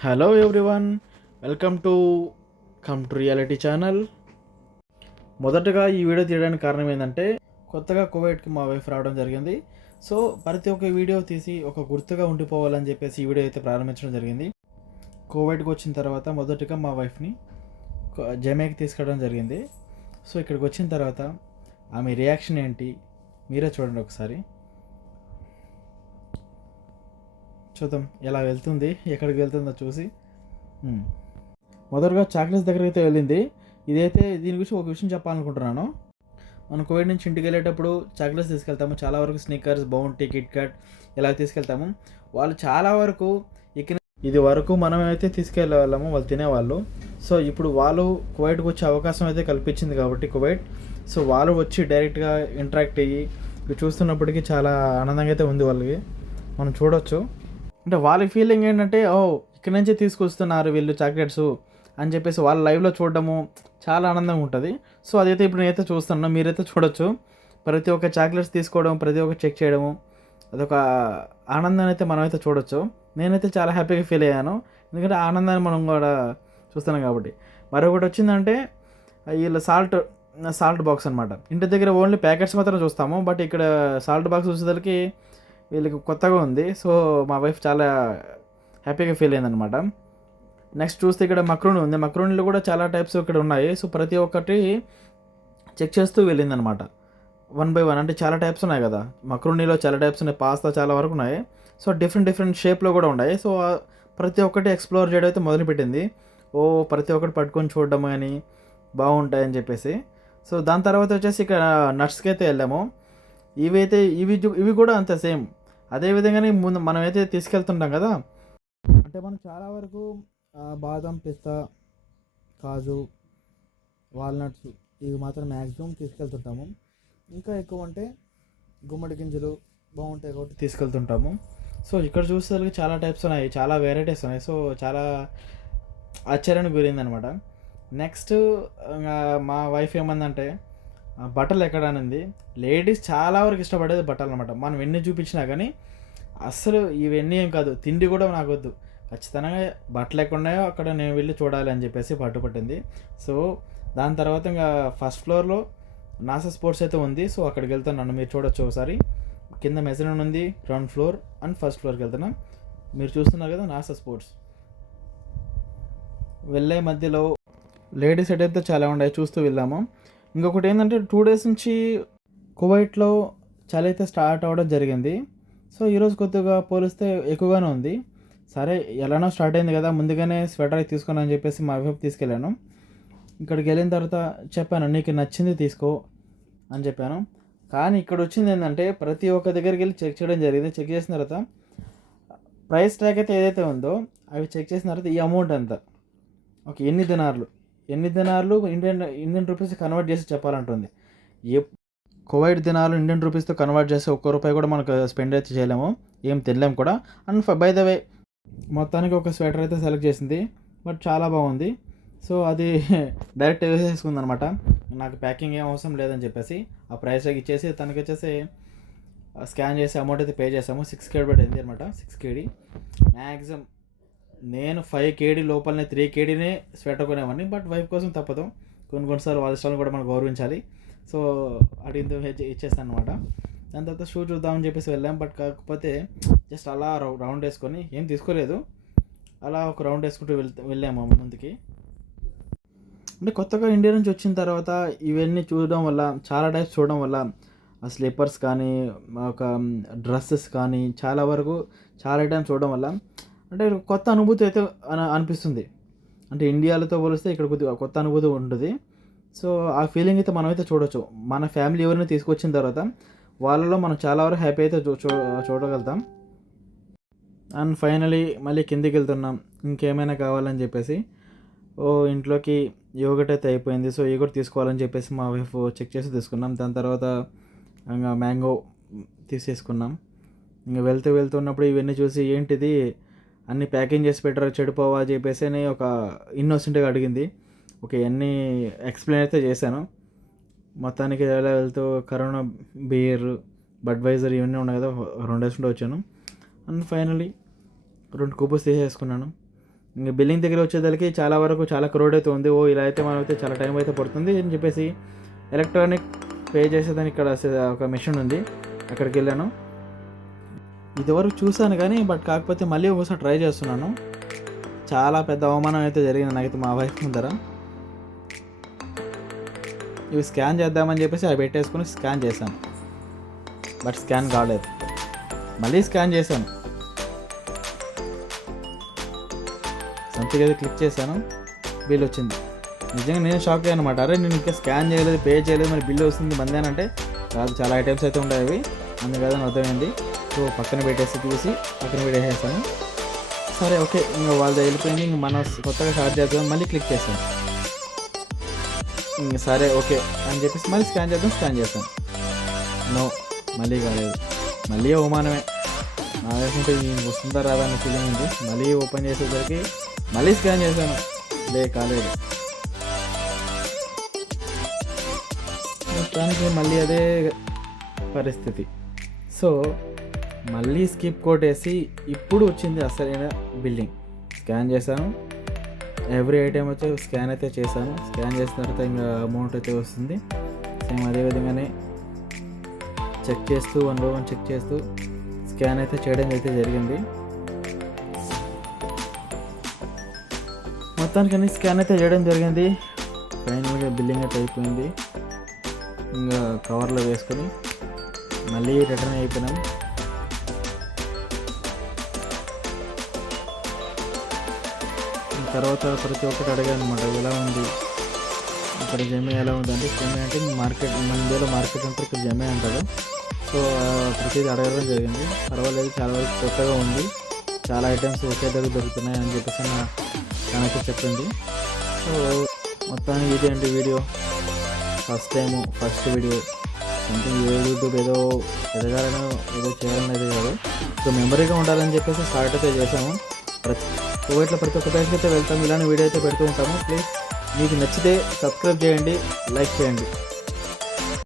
Hello everyone, welcome to reality channel. మొదటగా ఈ video తీయడానికి కారణం ఏంటంటే, కొత్తగా కువైట్కి మా వైఫ్ రావడం జరిగింది. సో ప్రతి ఒక్క వీడియో తీసి ఒక గుర్తుగా ఉండిపోవాలని చెప్పేసి ఈ వీడియో అయితే ప్రారంభించడం జరిగింది. కువైట్కి వచ్చిన తర్వాత మొదటగా మా వైఫ్ని జమేకి తీసుకెళ్ళడం జరిగింది. సో ఇక్కడికి వచ్చిన తర్వాత ఆమె రియాక్షన్ ఏంటి మీరే చూడండి ఒకసారి. చూద్దాం ఎలా వెళ్తుంది, ఎక్కడికి వెళ్తుందో చూసి. మొదటగా చాక్లెట్స్ దగ్గరికి అయితే వెళ్ళింది. దీని గురించి ఒక విషయం చెప్పాలనుకుంటున్నాను. మనం కువైట్ నుంచి ఇంటికి వెళ్ళేటప్పుడు చాక్లెట్స్ తీసుకెళ్తాము. చాలా వరకు స్నిక్కర్స్, బౌంటీ, కిట్ క్యాట్ ఇలా తీసుకెళ్తాము. వాళ్ళు చాలా వరకు ఇది వరకు మనం అయితే తీసుకెళ్ళే వాళ్ళము, వాళ్ళు తినేవాళ్ళు. సో ఇప్పుడు వాళ్ళు కువైట్కి వచ్చే అవకాశం అయితే కల్పించింది కాబట్టి కువైట్, సో వాళ్ళు వచ్చి డైరెక్ట్గా ఇంటరాక్ట్ అయ్యి ఇవి చూస్తున్నప్పటికీ చాలా ఆనందంగా అయితే ఉంది వాళ్ళకి. మనం చూడవచ్చు. అంటే వాళ్ళ ఫీలింగ్ ఏంటంటే, ఇక్కడి నుంచే తీసుకొస్తున్నారు వీళ్ళు చాక్లెట్స్ అని చెప్పేసి వాళ్ళు లైవ్లో చూడడము చాలా ఆనందంగా ఉంటుంది. సో అదైతే ఇప్పుడు నేనైతే చూస్తున్నాను, మీరైతే చూడొచ్చు. ప్రతి ఒక్క చాక్లెట్స్ తీసుకోవడం, ప్రతి ఒక్క చెక్ చేయడము, అదొక ఆనందాన్ని అయితే మనమైతే చూడొచ్చు. నేనైతే చాలా హ్యాపీగా ఫీల్ అయ్యాను, ఎందుకంటే ఆనందాన్ని మనం కూడా చూస్తున్నాం కాబట్టి. మరొకటి వచ్చిందంటే వీళ్ళ సాల్ట్ బాక్స్ అనమాట. ఇంటి దగ్గర ఓన్లీ ప్యాకెట్స్ మాత్రం చూస్తాము, బట్ ఇక్కడ సాల్ట్ బాక్స్ చూసేసరికి వీళ్ళకి కొత్తగా ఉంది. సో మా వైఫ్ చాలా హ్యాపీగా ఫీల్ అయిందనమాట. నెక్స్ట్ చూస్తే ఇక్కడ మక్రోని ఉంది. మక్రోనీలో కూడా చాలా టైప్స్ ఇక్కడ ఉన్నాయి. సో ప్రతి ఒక్కటి చెక్ చేస్తూ వెళ్ళిందనమాట, 1 by 1. అంటే చాలా టైప్స్ ఉన్నాయి కదా, మక్రోనీలో చాలా టైప్స్ ఉన్నాయి, పాస్తా చాలా వరకు ఉన్నాయి. సో డిఫరెంట్ షేప్లో కూడా ఉన్నాయి. సో ప్రతి ఒక్కటి ఎక్స్ప్లోర్ చేయడం అయితే మొదలుపెట్టింది. ప్రతి ఒక్కటి పట్టుకొని చూడడం కానీ బాగుంటాయని చెప్పేసి. సో దాని తర్వాత వచ్చేసి ఇక్కడ నట్స్కి అయితే వెళ్ళాము. ఇవి కూడా అంతే సేమ్. అదేవిధంగానే ముందు మనమైతే తీసుకెళ్తుంటాం కదా, అంటే మనం చాలా వరకు బాదం, పిస్తా, కాజు, వాల్నట్స్ ఇవి మాత్రం మ్యాక్సిమం తీసుకెళ్తుంటాము. ఇంకా ఎక్కువ అంటే గుమ్మడి గింజలు బాగుంటాయి కాబట్టి తీసుకెళ్తుంటాము. సో ఇక్కడ చూసేసరికి చాలా టైప్స్ ఉన్నాయి, చాలా వెరైటీస్ ఉన్నాయి. సో చాలా ఆశ్చర్యానికి గురిందనమాట. నెక్స్ట్ మా వైఫ్ ఏమందంటే, బట్టలు ఎక్కడానింది. లేడీస్ చాలా వరకు ఇష్టపడేది బట్టలు అనమాట. మనం ఎన్ని చూపించినా కానీ అస్సలు ఇవన్నీ ఏం కాదు, తిండి కూడా నాకు వద్దు, ఖచ్చితంగా బట్టలు ఎక్కడున్నాయో అక్కడ నేను వెళ్ళి చూడాలి అని చెప్పేసి పట్టుపట్టింది. సో దాని తర్వాత ఇంకా ఫస్ట్ ఫ్లోర్లో నాసా స్పోర్ట్స్ అయితే ఉంది. సో అక్కడికి వెళ్తున్నాను, మీరు చూడొచ్చు ఒకసారి. కింద మెజరన్ ఉంది, గ్రౌండ్ ఫ్లోర్ అండ్ ఫస్ట్ ఫ్లోర్కి వెళ్తున్నాం. మీరు చూస్తున్నారు కదా నాసా స్పోర్ట్స్. వెళ్ళే మధ్యలో లేడీస్ అయితే చాలా ఉన్నాయి, చూస్తూ వెళ్ళాము. ఇంకొకటి ఏంటంటే 2 days నుంచి కువైట్లో చలి అయితే స్టార్ట్ అవ్వడం జరిగింది. సో ఈరోజు కొద్దిగా పోలిస్తే ఎక్కువగానే ఉంది. సరే ఎలానో స్టార్ట్ అయింది కదా, ముందుగానే స్వెటర్ అయితే తీసుకున్నాను అని చెప్పేసి మా వైఫ్ తీసుకెళ్ళాను. ఇక్కడికి వెళ్ళిన తర్వాత చెప్పాను, నీకు నచ్చింది తీసుకో అని చెప్పాను. కానీ ఇక్కడ వచ్చింది ఏంటంటే, ప్రతి ఒక్క దగ్గరికి వెళ్ళి చెక్ చేయడం జరిగింది. చెక్ చేసిన తర్వాత ప్రైస్ ట్యాగ్ అయితే ఏదైతే ఉందో అవి చెక్ చేసిన తర్వాత ఈ అమౌంట్ ఎంత, ఓకే, ఎన్ని దినార్లు ఇండియన్ రూపీస్ కన్వర్ట్ చేసి చెప్పాలంటుంది. కువైట్ దినాలు ఇండియన్ రూపీస్తో కన్వర్ట్ చేసి ₹1 కూడా మనకు స్పెండ్ అయితే చేయలేము, ఏం తినలేము కూడా. అండ్ బై ద వే మొత్తానికి ఒక స్వెటర్ అయితే సెలెక్ట్ చేసింది, బట్ చాలా బాగుంది. సో అది డైరెక్ట్ వేసేసుకుంది అనమాట. నాకు ప్యాకింగ్ ఏం అవసరం లేదని చెప్పేసి ఆ ప్రైస్ ట్యాగ్ ఇచ్చేసి తనకి వచ్చేసి స్కాన్ చేసి అమౌంట్ అయితే పే చేసాము. 6 KD పడింది అనమాట. 6 KD మ్యాక్సిమం. నేను 5 KD లోపలనే 3 KDనే స్వెటర్ కొనేవాడిని, బట్ వైఫ్ కోసం తప్పదు. కొన్నిసార్లు వాళ్ళ ఇష్టాలను కూడా మనం గౌరవించాలి. సో అడిగింది ఇచ్చేస్తాను అనమాట. దాని తర్వాత షూ చూద్దామని చెప్పేసి వెళ్ళాం, బట్ కాకపోతే జస్ట్ అలా రౌండ్ వేసుకొని ఏం తీసుకోలేదు, అలా ఒక రౌండ్ వేసుకుంటూ వెళ్ళాము ముందుకి. అంటే కొత్తగా ఇండియా నుంచి వచ్చిన తర్వాత ఇవన్నీ చూడడం వల్ల, చాలా టైప్స్ చూడడం వల్ల, స్లిప్పర్స్ కానీ ఒక డ్రెస్సెస్ కానీ చాలా వరకు చాలా ఐటమ్స్ చూడడం వల్ల అంటే కొత్త అనుభూతి అయితే అనిపిస్తుంది. అంటే ఇండియాలతో పోలిస్తే ఇక్కడ కొద్దిగా కొత్త అనుభూతి ఉంటుంది. సో ఆ ఫీలింగ్ అయితే మనమైతే చూడవచ్చు. మన ఫ్యామిలీ ఎవరైనా తీసుకొచ్చిన తర్వాత వాళ్ళలో మనం చాలా వరకు హ్యాపీ అయితే చూడగలుగుతాం. అండ్ ఫైనలీ మళ్ళీ కిందికి వెళ్తున్నాం ఇంకేమైనా కావాలని చెప్పేసి. ఇంట్లోకి యోగట్ అయితే అయిపోయింది. సో యోగట్ తీసుకోవాలని చెప్పేసి మా వైఫ్ చెక్ చేసి తీసుకున్నాం. దాని తర్వాత ఇంకా మ్యాంగో తీసేసుకున్నాం. ఇంకా వెళ్తున్నప్పుడు ఇవన్నీ చూసి ఏంటిది అన్నీ ప్యాకింగ్ చేసి పెట్టారు, చెడిపోవా అని చెప్పేసి అని ఒక ఇన్నోసెంట్గా అడిగింది. ఓకే, అన్నీ ఎక్స్ప్లెయిన్ అయితే చేశాను. మొత్తానికి ఎలా వెళ్తూ కరోనా బియర్, బడ్వైజర్ ఇవన్నీ ఉన్నాయి కదా, 2 వేసుకుంటూ వచ్చాను. అండ్ ఫైనలీ 2 కూపన్స్ తీసేసుకున్నాను. ఇంక బిల్లింగ్ దగ్గర వచ్చేసరికి చాలా వరకు చాలా క్రౌడ్ అయితే ఉంది. ఇలా అయితే మనమైతే చాలా టైం అయితే పడుతుంది అని చెప్పేసి ఎలక్ట్రానిక్ పే చేసేదానికి ఇక్కడ ఒక మెషిన్ ఉంది, అక్కడికి వెళ్ళాను. ఇదివరకు చూశాను కానీ కాకపోతే మళ్ళీ ఒకసారి ట్రై చేస్తున్నాను. చాలా పెద్ద అవమానం అయితే జరిగింది నాకైతే మా వైఫ్ ముందర. ఇవి స్కాన్ చేద్దామని చెప్పేసి అవి పెట్టేసుకుని స్కాన్ చేశాను, స్కాన్ కాలేదు. మళ్ళీ స్కాన్ చేశాను, సంథింగ్ అయితే క్లిక్ చేశాను, బిల్ వచ్చింది. నిజంగా నేను షాక్ అయ్యాను అనమాట. అరే నేను ఇంకా స్కాన్ చేయలేదు, పే చేయలేదు, మరి బిల్ వస్తుంది మందేనంటే కాదు, చాలా ఐటమ్స్ అయితే ఉండేవి, అందుకని అర్థమైంది. సో పక్కన పెట్టేసి తీసి పక్కన పెట్టేసాను. సరే ఓకే, ఇంకా వాళ్ళది వెళ్ళిపోయింది, ఇంక మనం కొత్తగా స్టార్ట్ చేద్దాం. మళ్ళీ క్లిక్ చేశాను, ఇంక సరే ఓకే అని చెప్పేసి మళ్ళీ స్కాన్ చేశాను. నో, మళ్ళీ కాలేదు. మళ్ళీ అవమానమే. నాకుంటే వస్తుందా రాదా అనే ఫీలింగ్ ఉంది. మళ్ళీ ఓపెన్ చేసేసరికి మళ్ళీ స్కాన్ చేశాను, కాలేదు. మొత్తానికి మళ్ళీ అదే పరిస్థితి. సో మళ్ళీ స్కిప్ కొట్టేసి ఇప్పుడు వచ్చింది అసలైన బిల్లింగ్. స్కాన్ చేశాను, ఎవ్రీ ఐటెం వచ్చి స్కాన్ అయితే చేశాను. స్కాన్ చేసిన తర్వాత ఇంకా అమౌంట్ అయితే వస్తుంది. సేమ్ అదేవిధంగానే చెక్ చేస్తూ 1 by 1 చెక్ చేస్తూ స్కాన్ అయితే చేయడం అయితే జరిగింది. మొత్తానికి అన్ని స్కాన్ అయితే చేయడం జరిగింది. ఫైనల్గా బిల్లింగ్ అయితే అయిపోయింది. ఇంకా కవర్లో వేసుకొని మళ్ళీ రిటర్న్ అయిపోయినాం. తర్వాత ప్రతి ఒక్కటి అడిగాను అనమాట, ఎలా ఉంది ఇక్కడ జమే ఎలా ఉంది అంటే, జమే అంటే మార్కెట్, మన ఇండియాలో మార్కెట్ అంటే ఇక్కడ జమే అంటారు. సో ప్రతిదీ అడగడం జరిగింది. పర్వాలేదు, చాలా వరకు కొత్తగా ఉంది, చాలా ఐటమ్స్ ఒకే దగ్గర దొరుకుతున్నాయి అని చెప్పేసి నాకైతే చెప్పింది. సో మొత్తానికి ఇది అంటే video first video. Something YouTube ఏదో ఎదగాలని ఏదో చేయాలనేది కాదు, సో మెమరీగా ఉండాలని చెప్పేసి స్టార్ట్ అయితే చేసాము. ప్రతి ఒక్క ప్లేస్కి అయితే వెళ్తాము, ఇలాంటి వీడియో అయితే పెడుతూ ఉంటాము. ప్లీజ్ మీకు నచ్చితే సబ్స్క్రైబ్ చేయండి, లైక్ చేయండి.